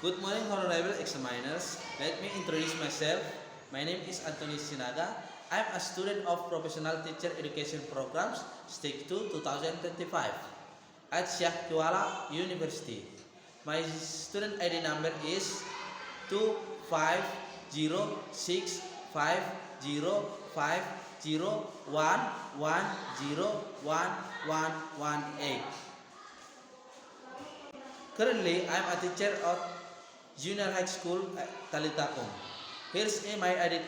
Good morning, honorable examiners. Let me introduce myself. My name is Anthony Sinaga. I am a student of Professional Teacher Education Programs, Stage 2, 2025 at Syekh Kuala University. My student ID number is 250605011011118. Currently, I am a teacher at Junior High School at Talitakung. Here's my ID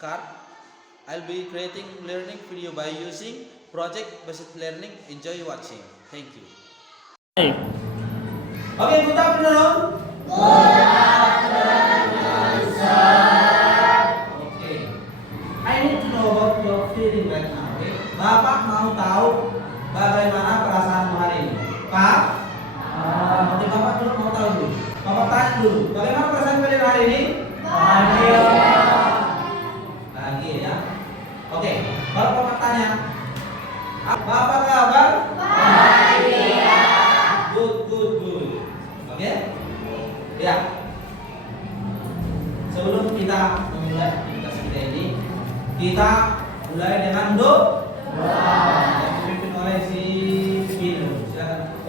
card. I'll be creating learning video by using project-based learning. Enjoy watching. Thank you. Okay, good afternoon. Okay. I need to know about your feeling right now. Okay? Bapak mau tahu bagaimana perasaanmu hari ini? Pak? Oke, Bapak dulu mau tahu dulu. Bapak tanya dulu, bagaimana perasaan kalian hari ini? Bahagia. Bahagia ya. Oke, Bapak tanya, apa kabar? Bahagia. Good. Oke? Ya. Sebelum kita memulai aktivitas kita ini, kita mulai dengan doa. Yang dipimpin oleh si Peter. Silakan.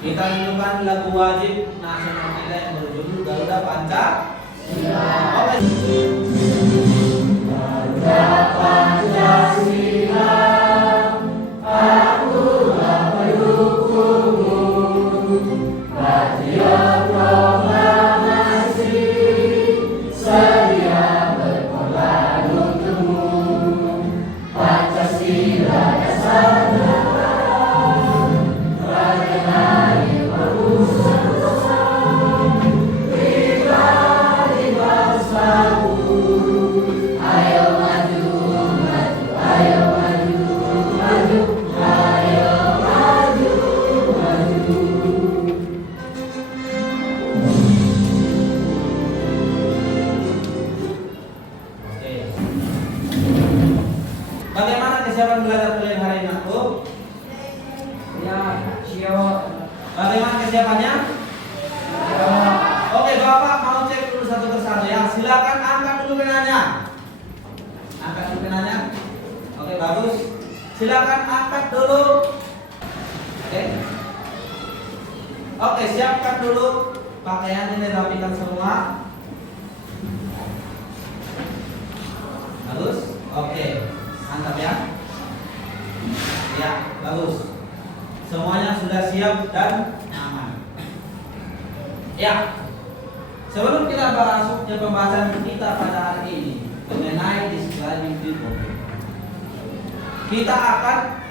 Kita nyanyikan lagu wajib nasional kita yang berjudul Garuda Pancasila. Garuda Pancasila, akulah pendukungmu. Patriot proklamasi, sedia berkorban untukmu. Pancasila dasar Bagaimana kesiapan belajar kalian hari ini, Bu? Ya, siap. Bagaimana kesiapannya? Siap. Oke, Bapak mau cek dulu satu persatu ya. Silakan angkat dulu penanya. Angkat dulu penanya. Oke, bagus. Silakan angkat dulu. Oke, siapkan dulu pakaian ini, rapikan semua. Bagus. Oke. Mantap ya. Ya, bagus. Semuanya sudah siap dan aman. Ya. Sebelum kita masuk ke pembahasan kita pada hari ini mengenai describing people, kita akan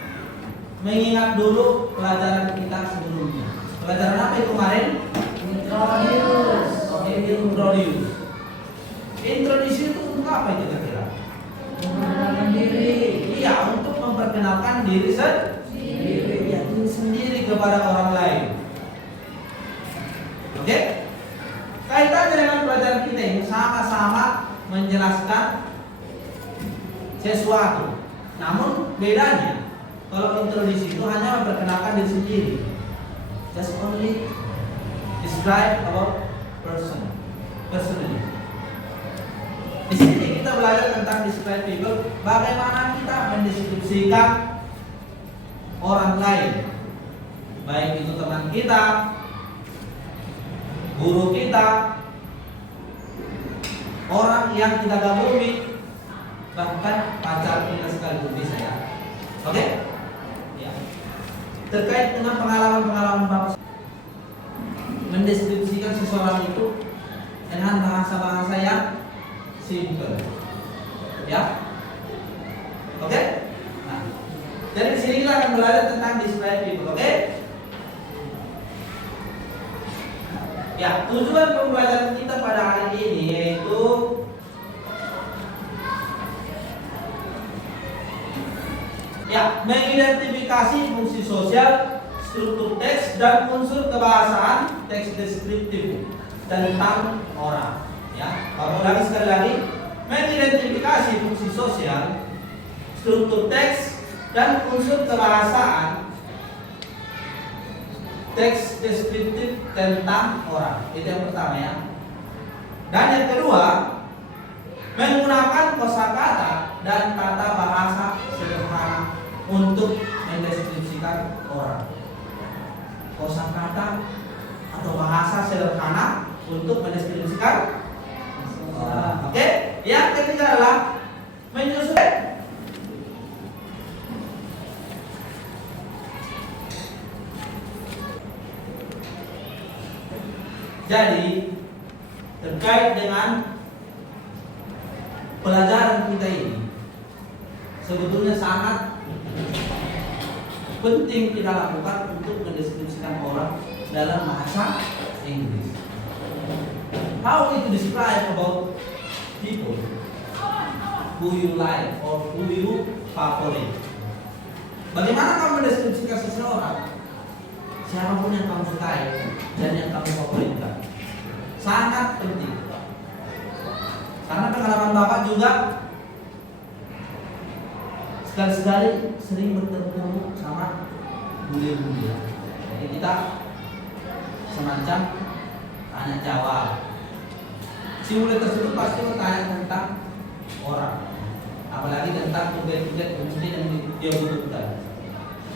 mengingat dulu pelajaran kita sebelumnya. Pelajaran apa itu kemarin? Introduce. Oke, introduce. Introduce itu untuk apa kira-kira? Memperkenalkan diri. Iya, untuk memperkenalkan diri sendiri. Ya, diri sendiri kepada orang lain. Oke? Kaitannya dengan pelajaran kita ini sama-sama menjelaskan sesuatu. Namun bedanya, kalau introduksi itu hanya memperkenalkan diri sendiri. Just only describe about personally. Di sini kita belajar tentang describe people, bagaimana kita mendeskripsikan orang lain, baik itu teman kita, guru kita, orang yang kita kagumi, bahkan pacar kita sekalipun bisa ya. Oke? Ya. Terkait dengan pengalaman Bapak mendeskripsikan seseorang itu dengan bahasa-bahasa yang simple. Ya? Oke? Nah, dari sini kita akan belajar tentang describe people, oke? Ya, tujuan pembelajaran kita pada hari ini yaitu mengidentifikasi fungsi sosial, struktur teks dan unsur kebahasaan teks deskriptif tentang orang. Ya, kalau lagi sekali lagi, mengidentifikasi fungsi sosial, struktur teks dan unsur kebahasaan teks deskriptif tentang orang. Itu yang pertama ya. Dan yang kedua, menggunakan kosakata dan tata bahasa sederhana untuk mendeskripsikan orang. Kosakata atau bahasa sederhana untuk mendeskripsikan orang. Oke? Yang ketiga adalah menyusun. Jadi terkait dengan pelajaran kita ini sebetulnya sangat penting kita lakukan untuk mendeskripsikan orang dalam bahasa Inggris. How to describe about people who you like or who you favorite? Bagaimana kamu mendeskripsikan seseorang? Siapapun yang kamu sukai dan yang kamu favoritkan sangat penting. Karena pengalaman Bapak juga sekali-sekali sering bertemu sama bule-bule. Jadi kita semacam tanya jawab. Si bule tersebut pasti bertanya tentang orang, apalagi tentang tugas-tugas mungkin yang dia butuhkan.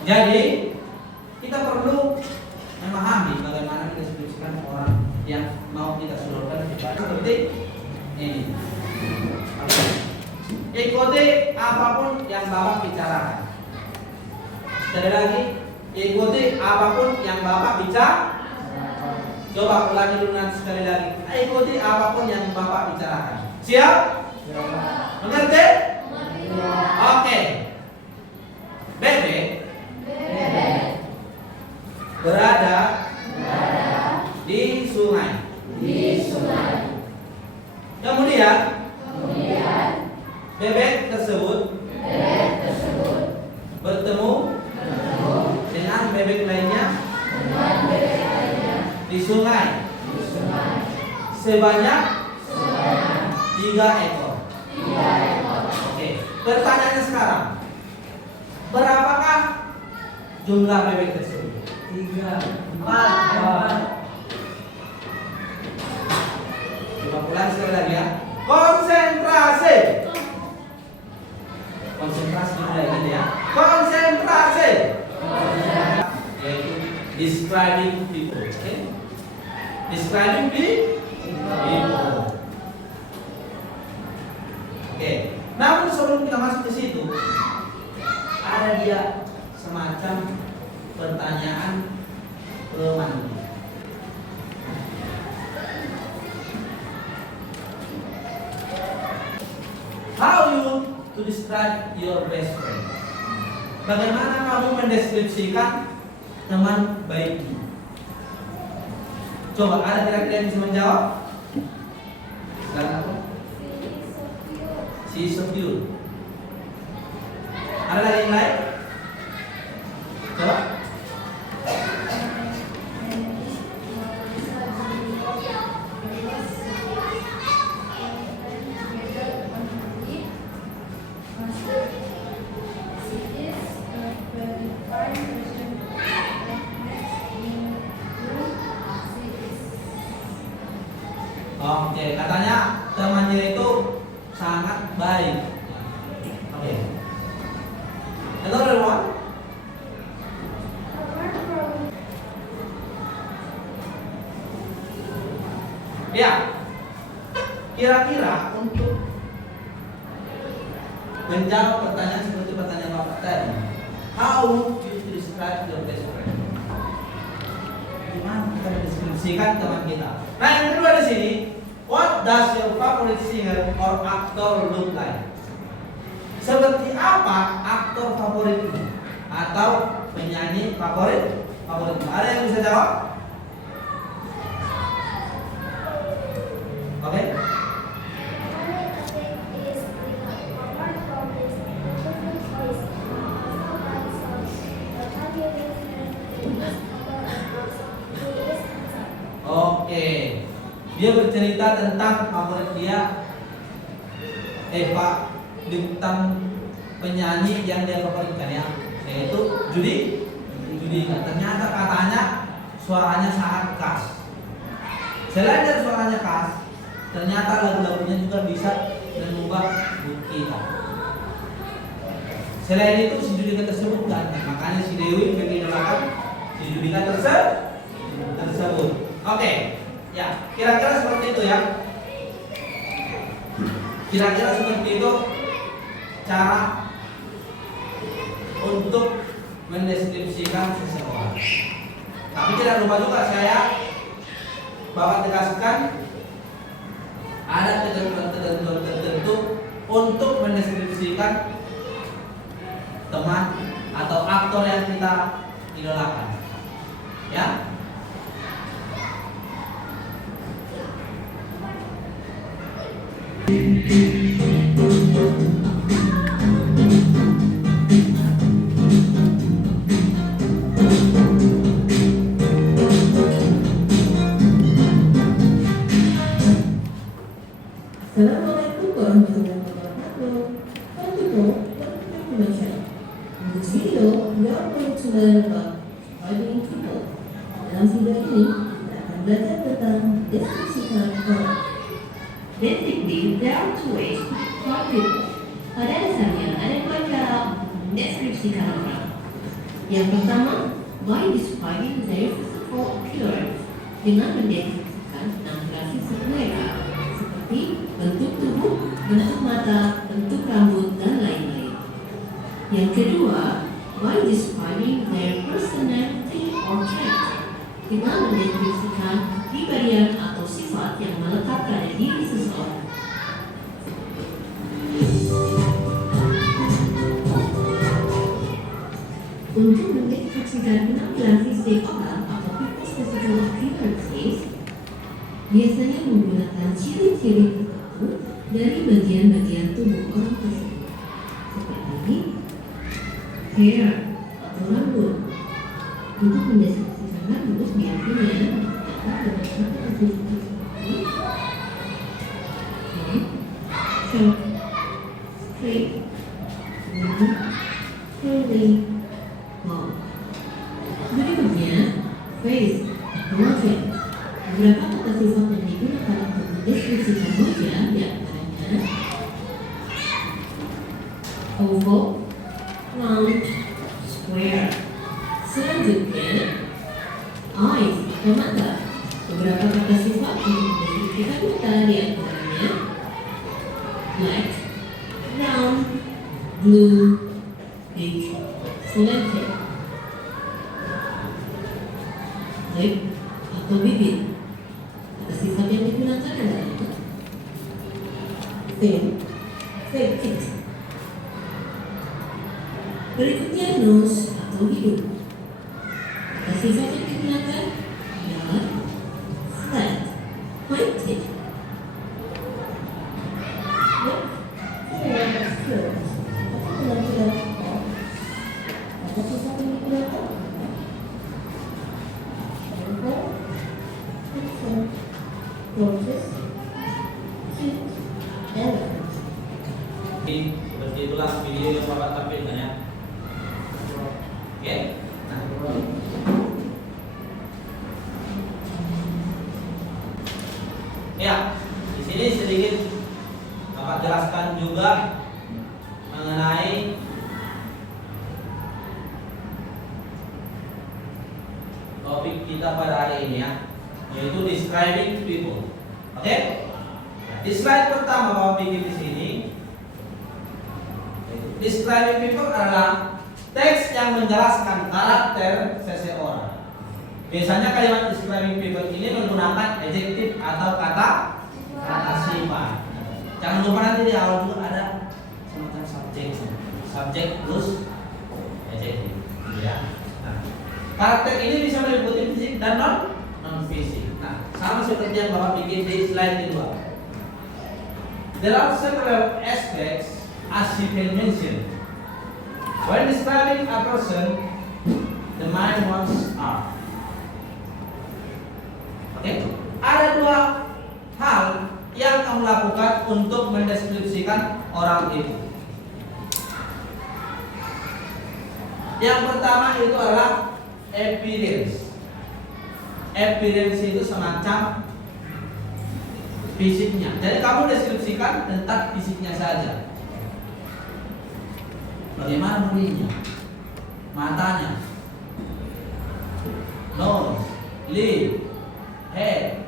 Jadi kita perlu memahami bagaimana mendeskripsikan orang yang mau kita sodorkan seperti ini. Ikuti apapun yang Bapak bicarakan. Sekali lagi, ikuti apapun yang Bapak bicarakan. Coba ulangi dulu nanti sekali lagi. Ikuti apapun yang Bapak bicarakan. Siap? Mengerti? Oke. Bebek berada di sungai. Kemudian bebek tersebut bertemu dengan bebek lainnya di sungai sebanyak 3 ekor. Oke, pertanyaannya sekarang, berapakah jumlah bebek tersebut? 3, 4. Coba ulang sekali lagi ya. Konsentrasi. Konsentrasi dulu lagi ya. Konsentrasi. Yaitu describing people. Okay? Describing people. Oke. Namun sebelum kita masuk ke situ, ada dia semacam pertanyaan pemantik. How you to describe your best friend? Bagaimana kamu mendeskripsikan teman baikmu? Coba ada kira-kira yang bisa menjawab? Silakan aku. She is so cute. Ada lagi yang lain? Coba. Oke, katanya temannya itu sangat baik. Oke. Another one. Ya. Kira-kira untuk menjawab pertanyaan seperti pertanyaan Bapak tadi, how you describe your best friend? Gimana kita mendeskripsikan teman kita? Nah, yang kedua di sini, what does your favorite singer or actor look like? Seperti apa aktor favoritmu atau penyanyi favoritmu? Ada yang bisa jawab? Oke? Oke. Dia bercerita tentang favorit dia, tentang penyanyi yang dia favoritkan ya, yaitu Judy. Ternyata katanya suaranya sangat khas. Selain dari suaranya khas, ternyata lagu-lagunya juga bisa mengubah mood kita. Selain itu si Judika tersebut ganteng, makanya si Dewi mengidolakan si Judika tersebut. Oke, ya kira-kira seperti itu ya. Kira-kira seperti itu cara untuk mendeskripsikan seseorang. Tapi tidak lupa juga saya Bapak tegaskan ada ketentuan tertentu untuk mendeskripsikan teman atau aktor yang kita idolakan. Ya. Assalamualaikum warahmatullahi wabarakatuh. Untuk Indonesia. In this video, we are going to learn about describing people. Dalam video ini, kita akan belajar tentang deskripsikan orang. Basically, there are two ways to describe people. Pada dasarnya, ada dua cara mendeskripsikan orang. Yang pertama, by describing their physical appearance, dengan mendeskripsikan penampilan fisik mereka, seperti bentuk tubuh, bentuk mata, bentuk rambut, dan lain-lain. Yang kedua, by describing their personality or character, dengan mendeskripsikan kepribadian atau sifat yang melekat pada diri seseorang. Untuk mendeskripsikan penampilan fisik orang atau people's physical appearances, biasanya menggunakan ciri-ciri tertentu dari bagian-bagian tubuh orang tersebut, seperti hair atau rambut. Untuk mendeskripsikan rambut biasanya dapat menggunakan ciri-ciri seperti short, straight, long, curly, long. Berikutnya, face atau wajah. Beberapa kata sifat yang digunakan untuk mendeskripsikan wajah diantaranya oval, round, square. Selanjutnya, eyes atau mata. Beberapa kata sifat untuk mendeskripsikan mata diantaranya black, round, blue, big, slanted. Lip atau bibir. Kata sifat yang digunakan adalah thin, fake. Berikutnya nose atau hidung. Kata sifat yang digunakan adalah flat, pointed. Kata sifat yang digunakan gorgeous, cute, elegant. Seperti itulah video yang Bapak tampilkan ya. Oke. Nah. Ya, di sini sedikit Bapak jelaskan juga mengenai topik kita pada hari ini ya, yaitu describing people. Oke? Di slide pertama Bapak bikin di sini, describing people adalah teks yang menjelaskan karakter seseorang. Biasanya kalimat describing people ini menggunakan adjektif atau kata sifat. Jangan lupa nanti di awal juga ada semacam subjek plus adjektif, ya. Nah, karakter ini bisa meliputi fisik dan non fisik. Nah, sama seperti yang Bapak bikin di slide kedua. There are several aspects as you can mention. When describing a person, the main ones are. Oke, ada dua hal yang kamu lakukan untuk mendeskripsikan orang itu. Yang pertama itu adalah appearance. appearance itu semacam fisiknya. Jadi kamu deskripsikan tentang fisiknya saja. Bagaimana mulutnya, matanya, nose, lip, head,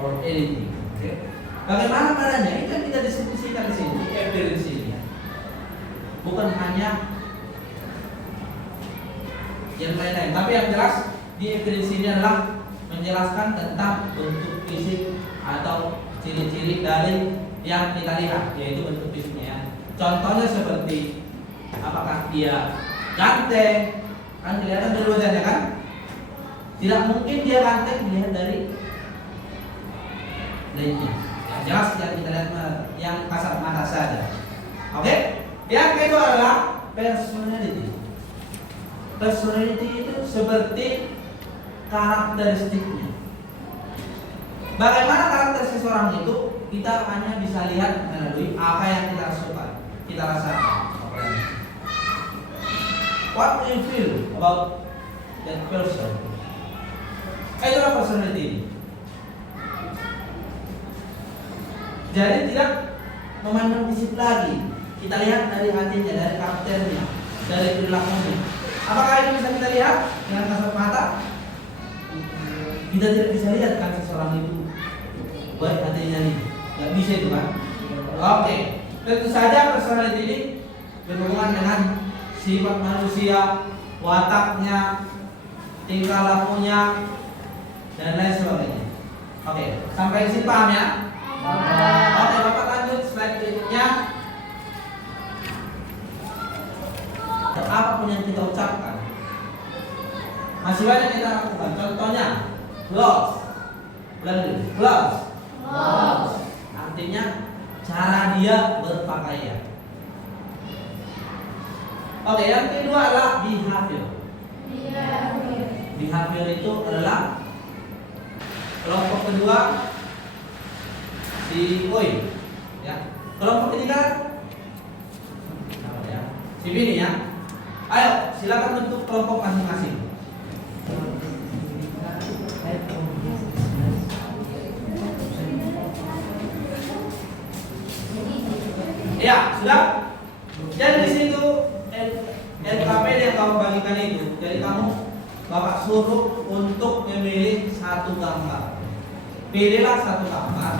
or anything. Okay. Bagaimana badannya? Ini kan kita deskripsikan di sini, appearance-nya. Bukan hanya yang lain-lain, tapi yang jelas di appearance ini adalah menjelaskan tentang bentuk fisik atau ciri-ciri dari yang kita lihat, yaitu bentuk fisiknya. Contohnya seperti apakah dia ganteng, kan kelihatan dari wajahnya kan? Tidak mungkin dia ganteng dilihat dari lainnya. Yang jelas yang kita lihat yang kasat mata saja. Oke? Yang kedua adalah personality. Personality itu seperti karakteristiknya. Bagaimana karakter seseorang itu kita hanya bisa lihat melalui apa yang kita suka, kita rasakan. What do you feel about that person? Itulah personality. Jadi tidak memandang fisik lagi. Kita lihat dari hatinya, dari karakternya, dari perilakunya. Apakah itu bisa kita lihat dengan kasat mata? Kita tidak bisa lihat kan seseorang itu baik hatinya nih, nggak bisa itu kan? Oke, tentu saja personality ini berhubungan dengan sifat manusia, wataknya, tingkah lakunya, dan lain sebagainya. Oke, sampai di sini paham ya? Oke, Bapak lanjut slide berikutnya. Apapun yang kita ucapkan masih banyak kita lakukan. Contohnya close, artinya cara dia berpakaian. Oke, yang kedua adalah behavior. Behavior itu adalah kelompok kedua si Koi, ya. Kelompok ketiga apa ya? Si Bini ya. Ayo, silakan bentuk kelompok masing-masing. Ya, sudah. Jadi di situ LKPD yang kamu bagikan itu, jadi kamu Bapak suruh untuk memilih satu gambar. Pilihlah satu gambar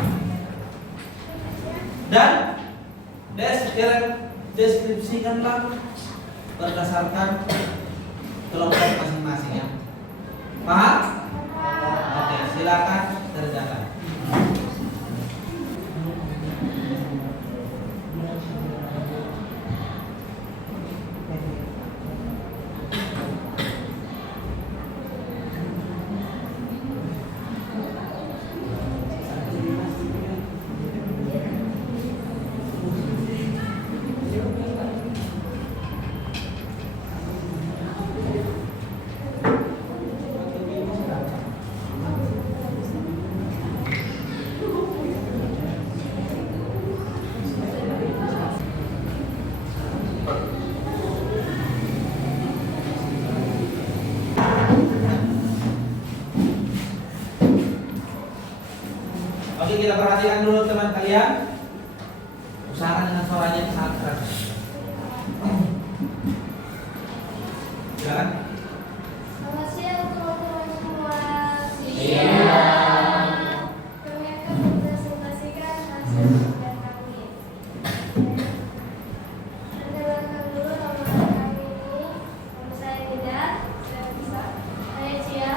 dan deskripsikanlah berdasarkan kelompok masing-masing ya. Paham? Oke, silakan kerjakan. Oke, kita perhatikan dulu teman kalian. Usahakan dengan suaranya yang sangat keras. Silakan. Selamat siang teman-teman semua. Siang. Kami akan mempresentasikan hasil ujian kami. Perkenalkan dulu nama kami ini. Nama saya Nida. Saya Bisa. Saya Cia.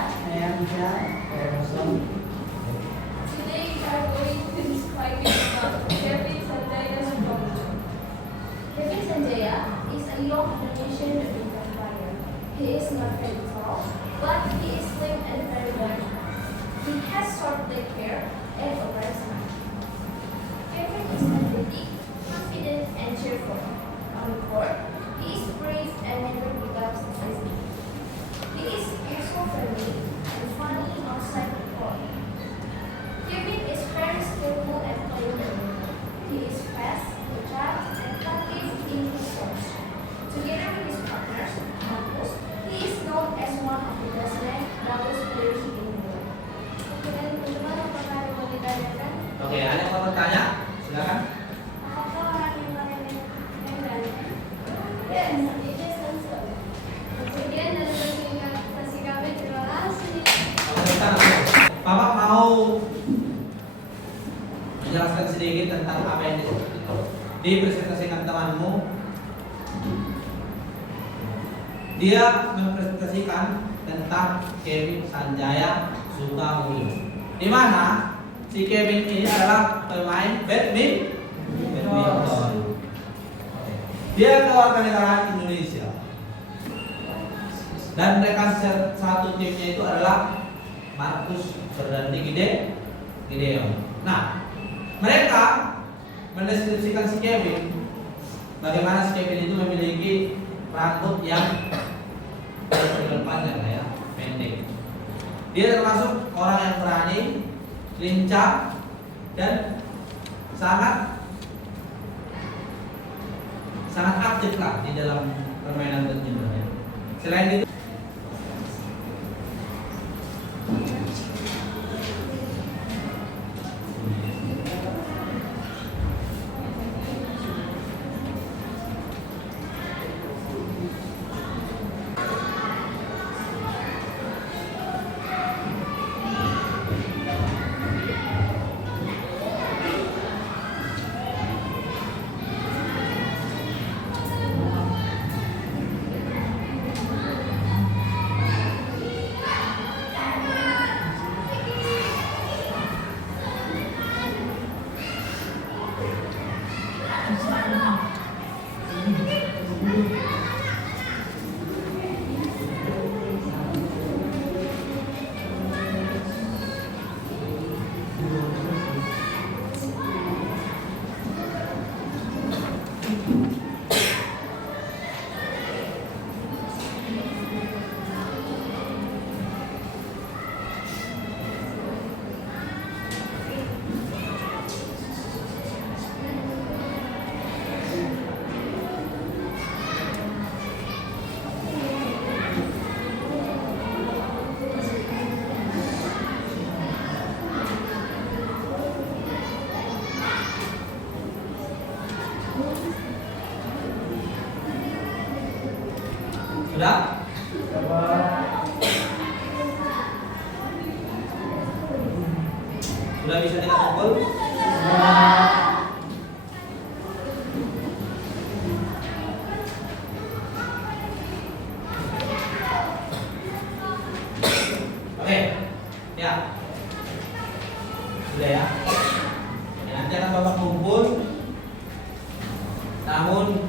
Today we are going to describe about Kevin Sanjaya's problem. Kevin Sanjaya is a young Indonesian vampire. He is not very tall, but he is slim and very large. He has short black hair and a bright smile. Kevin is athletic, confident, and cheerful. On the court, he is brave and never gives up easily. He is user-friendly and funny outside the court. Kevin is very skillful at playing the game. He is fast, agile, and active in his sports. Together with his partners, Marcus, he is known as one of the best men doubles players menjelaskan sedikit tentang apa yang dipresentasikan temanmu. Dia mempresentasikan tentang Kevin Sanjaya Sukamulyo, di mana si Kevin ini adalah pemain badminton. Dia kewarganegaraan Indonesia dan rekan satu timnya itu adalah Marcus Ferdinand Gideon. Nah, mereka mendeskripsikan si Kevin bagaimana si Kevin itu memiliki rambut yang terlalu panjang ya, pendek. Dia termasuk orang yang berani, lincah, dan sangat aktif lah di dalam permainan badminton. Selain itu, sudah? Sudah bisa kita kumpul? Oke, ya. Sudah ya. Nanti akan Bapak kumpul. Namun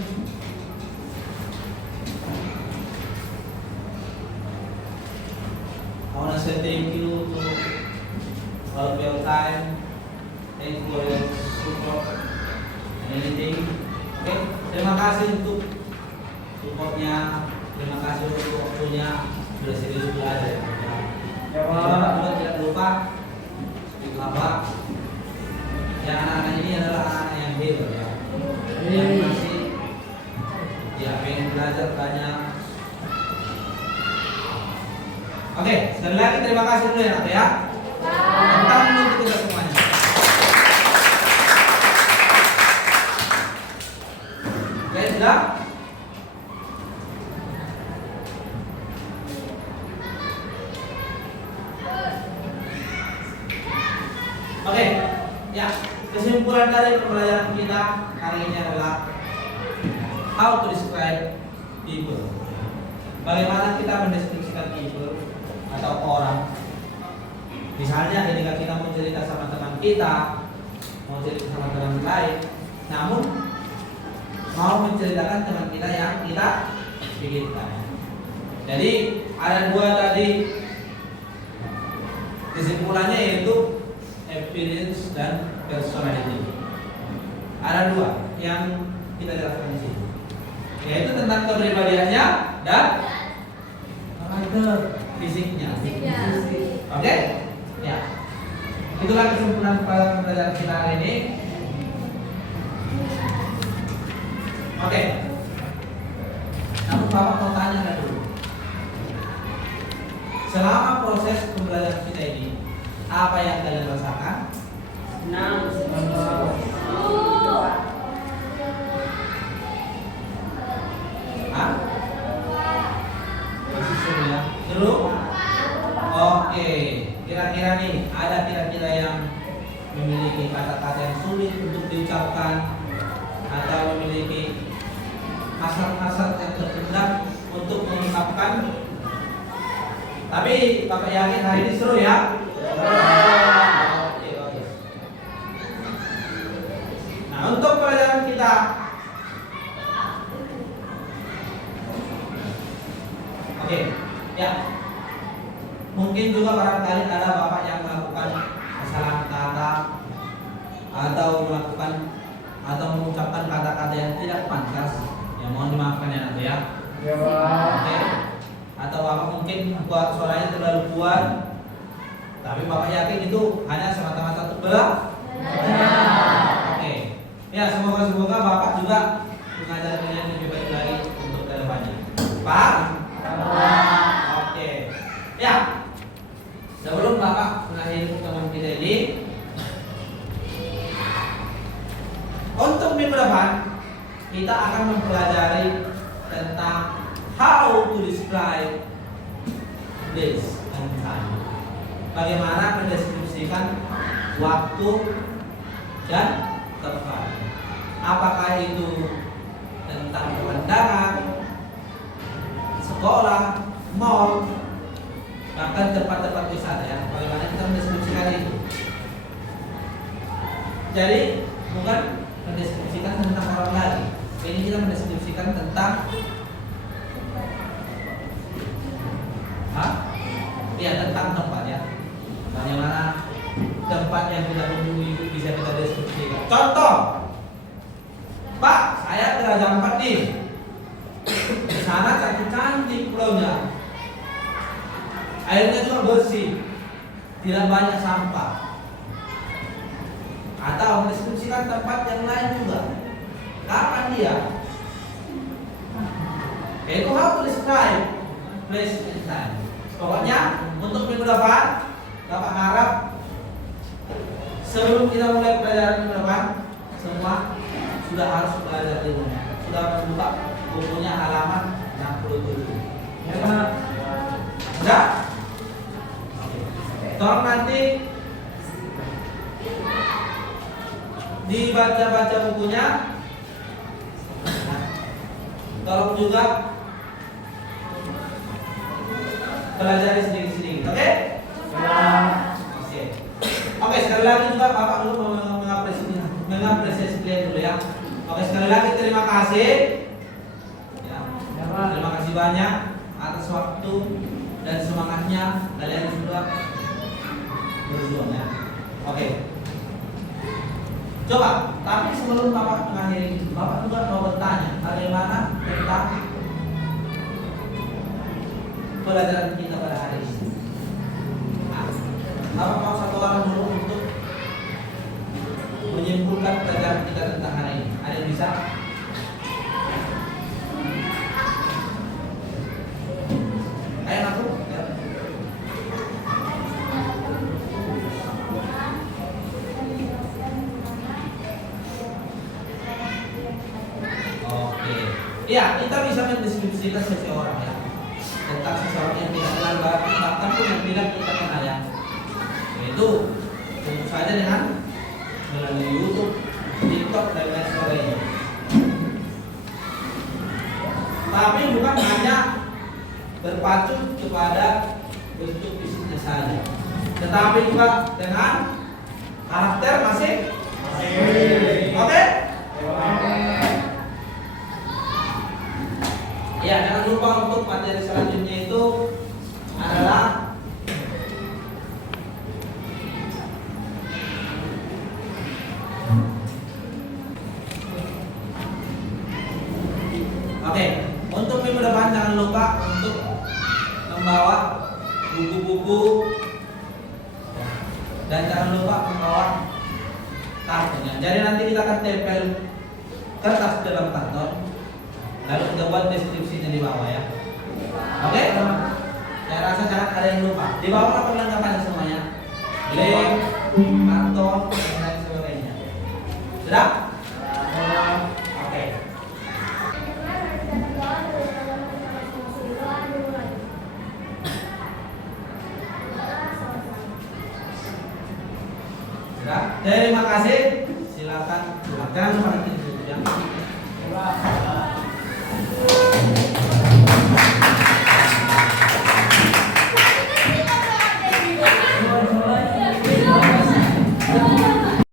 I want to say thank you to all of your time. Thank you for your support and anything. Oke, terima kasih untuk supportnya. Terima kasih untuk waktunya. Sudah serius belajar. Ya, Pak. Bapak juga tidak lupa Bapak yang anak-anak ini adalah anak yang hebat ya. Yang masih ya pengen belajar banyak. Oke, sekali lagi terima kasih dulu ya, ya. Tentang untuk kita semuanya. Oke, sudah? Oke, ya. Kesimpulan dari pembelajaran kita hari ini adalah how to describe people. Bagaimana kita mendeskripsikan people atau orang. Misalnya ketika kita mau cerita sama teman kita, mau cerita sama teman lain, namun mau menceritakan teman kita yang kita pikirkan. Jadi ada dua tadi kesimpulannya, yaitu appearance dan personality. Ada dua yang kita jelaskan di sini, yaitu tentang kepribadiannya dan karakter fisiknya. Oke? Ya. Itulah kesimpulan pelajaran kita hari ini. Oke. Namun Bapak mau tanya dulu. Selama proses pembelajaran kita ini, apa yang kalian rasakan? Senang. Hah? Masih seru ya? Seru? Oke. kira-kira nih ada kira-kira yang memiliki kata-kata yang sulit untuk diucapkan atau memiliki hasrat-hasrat yang terpendam untuk mengungkapkan. Tapi Bapak yakin hari ini seru ya? Oke, bagus. Nah, untuk pelajaran kita oke, ya. Mungkin juga barangkali ada Bapak yang melakukan kesalahan kata atau melakukan atau mengucapkan kata-kata yang tidak pantas. Ya mohon dimaafkan ya nanti ya. Ya, Pak. Oke. Atau Bapak mungkin buat suaranya terlalu kuat. Tapi Bapak yakin itu hanya semata-mata untuk Oke. Ya, semoga Bapak juga mengajar kalian lebih baik lagi untuk kedepannya. Paham? Oke. Ya. Sebelum Bapak mengakhiri pertemuan kita ini, untuk minggu depan kita akan mempelajari tentang how to describe this and time. Bagaimana mendeskripsikan waktu dan tempat. Apakah itu tentang pemandangan, sekolah, mall, bahkan tempat-tempat wisata ya. Bagaimana kita mendeskripsikan itu. Jadi bukan mendeskripsikan tentang orang lain. Ini kita mendeskripsikan tentang ya tentang tempat ya. Bagaimana tempat yang kita kunjungi itu bisa kita deskripsikan. Contoh, Pak, saya ke Raja Ampat nih. Di sana cantik-cantik pulaunya. Airnya juga bersih, tidak banyak sampah. Atau mendeskripsikan tempat yang lain juga. Kapan dia? Itu how to describe place and time. Pokoknya untuk minggu depan, Bapak harap sebelum kita mulai pelajaran minggu depan, semua sudah harus belajar di rumah. Sudah membuka bukunya halaman 67. Ya, Pak. Sudah? Tolong nanti dibaca-baca bukunya. Tolong juga pelajari sedikit-sedikit, oke? Oke, sekali lagi juga Bapak dulu mengapresiasi kalian dulu ya. Oke, sekali lagi terima kasih. Ya, terima kasih banyak atas waktu dan semangatnya kalian sudah berjuang ya. Oke. Coba, tapi sebelum Bapak mengakhiri, Bapak juga mau bertanya bagaimana tentang pelajaran kita pada hari ini. Nah, Bapak mau satu orang dulu untuk menyimpulkan pelajaran kita tentang hari ini. Ada yang bisa? Ayo aku. Ya. Oke. Iya, kita bisa mendeskripsikan seseorang ya. Tentang seseorang yang tidak kenal bahkan pun yang tidak kita kenal ya. Yaitu tentu saja dengan melalui YouTube, TikTok dan lain sebagainya. Tapi bukan hanya berpacu kepada bentuk fisiknya saja, tetapi juga dengan karakter masing. Oke? Ya, jangan lupa untuk materi selanjutnya itu adalah oke, untuk minggu depan jangan lupa untuk membawa buku-buku dan jangan lupa membawa kartunya. Jadi nanti kita akan tempel kertas dalam karton, lalu kita buat deskripsinya di bawah ya. Oke? Saya rasa jangan ada yang lupa. Di bawah apa perlengkapannya semuanya? Lem, karton, dan lain sebagainya. Sudah? Oke. Ya, terima kasih. Silakan. Jangan lupa nanti ya. Terima kasih.